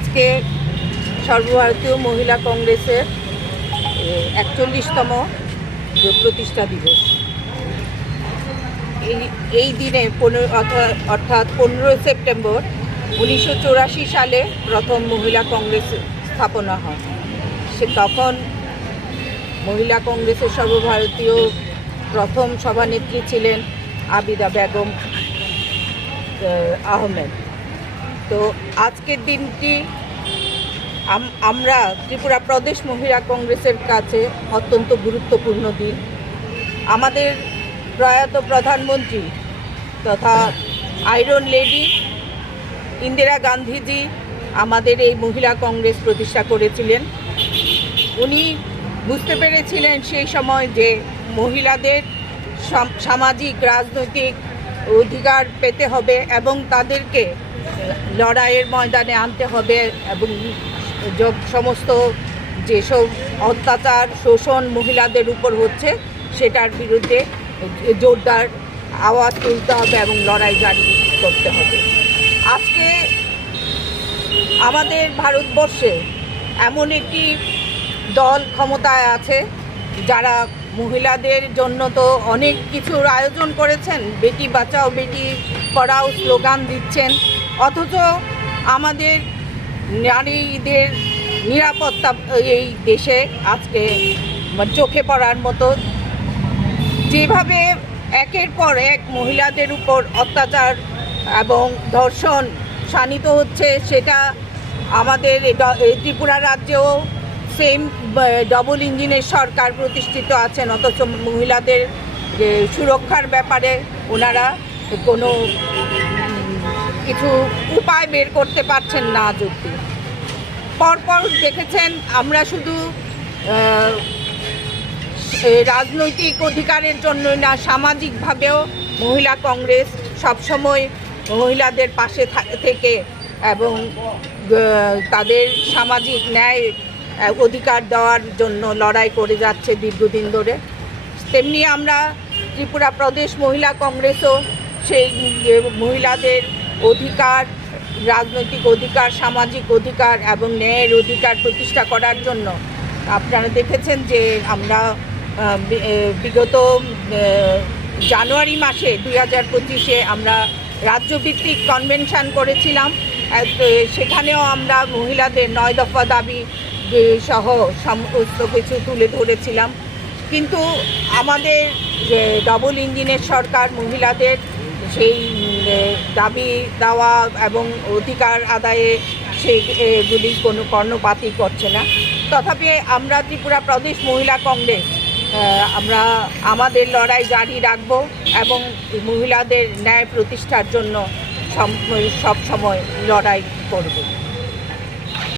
আজকে সর্বভারতীয় মহিলা কংগ্রেসের একচল্লিশতম প্রতিষ্ঠা দিবস। এই এই দিনে পনেরো অর্থাৎ পনেরোই সেপ্টেম্বর উনিশশো সালে প্রথম মহিলা কংগ্রেস স্থাপনা হয়। সে তখন মহিলা কংগ্রেসের সর্বভারতীয় প্রথম সভানেত্রী ছিলেন আবিদা বেগম আহমেদ। তো আজকের দিনটি আম- আমরা ত্রিপুরা প্রদেশ মহিলা কংগ্রেসের কাছে অত্যন্ত গুরুত্বপূর্ণ দিন। আমাদের প্রয়াত প্রধানমন্ত্রী তথা আয়রন লেডি, ইন্দিরা গান্ধীজি আমাদের এই মহিলা কংগ্রেস প্রতিষ্ঠা করেছিলেন। উনি বুঝতে পেরেছিলেন সেই সময় যে মহিলাদের সামাজিক, রাজনৈতিক অধিকার পেতে হবে এবং তাদেরকে লড়াইয়ের ময়দানে আনতে হবে এবং সমস্ত যেসব অত্যাচার, শোষণ মহিলাদের উপর হচ্ছে, সেটার বিরুদ্ধে জোরদার আওয়াজ তুলতে হবে এবং লড়াই জারি করতে হবে। আজকে আমাদের ভারতবর্ষে এমন একটি দল ক্ষমতায় আছে যারা মহিলাদের জন্য তো অনেক কিছুর আয়োজন করেছেন। বেটি বাঁচাও, বেটি পড়াও স্লোগান দিচ্ছেন। অথচ আমাদের নারীদের নিরাপত্তা এই দেশে আজকে চোখে পড়ার মতো। যেভাবে একের পর এক মহিলাদের উপর অত্যাচার এবং ধর্ষণ শানিত হচ্ছে, সেটা আমাদের এ ড- এই ত্রিপুরা রাজ্যেও সেম ডবল ইঞ্জিনের সরকার প্রতিষ্ঠিত আছেন, অথচ মহিলাদের সুরক্ষার ব্যাপারে ওনারা কোনো কিছু উপায় বের করতে পারছেন না যুক্তি পরপর দেখেছেন, আমরা শুধু রাজনৈতিক অধিকারের জন্য না, সামাজিকভাবেও মহিলা কংগ্রেস সবসময় মহিলাদের পাশে থেকে এবং তাদের সামাজিক ন্যায় অধিকার দেওয়ার জন্য লড়াই করে যাচ্ছে দীর্ঘদিন ধরে। তেমনি আমরা ত্রিপুরা প্রদেশ মহিলা কংগ্রেসও সেই মহিলাদের অধিকার, রাজনৈতিক অধিকার, সামাজিক অধিকার এবং ন্যায়ের অধিকার প্রতিষ্ঠা করার জন্য আপনারা দেখেছেন যে আমরা বিগত জানুয়ারি মাসে দুই হাজার পঁচিশে আমরা রাজ্যভিত্তিক কনভেনশন করেছিলাম। সেখানেও আমরা মহিলাদের নয় দফা দাবি সহ সমস্ত কিছু তুলে ধরেছিলাম। কিন্তু আমাদের ডবল ইঞ্জিনের সরকার মহিলাদের সেই দাবি দেওয়া এবং অধিকার আদায়ে সেগুলি কোনো কর্ণপাতই করছে না। তথাপি আমরা ত্রিপুরা প্রদেশ মহিলা কংগ্রেস আমরা আমাদের লড়াই জারি রাখব এবং মহিলাদের ন্যায় প্রতিষ্ঠার জন্য সব সময় লড়াই করব।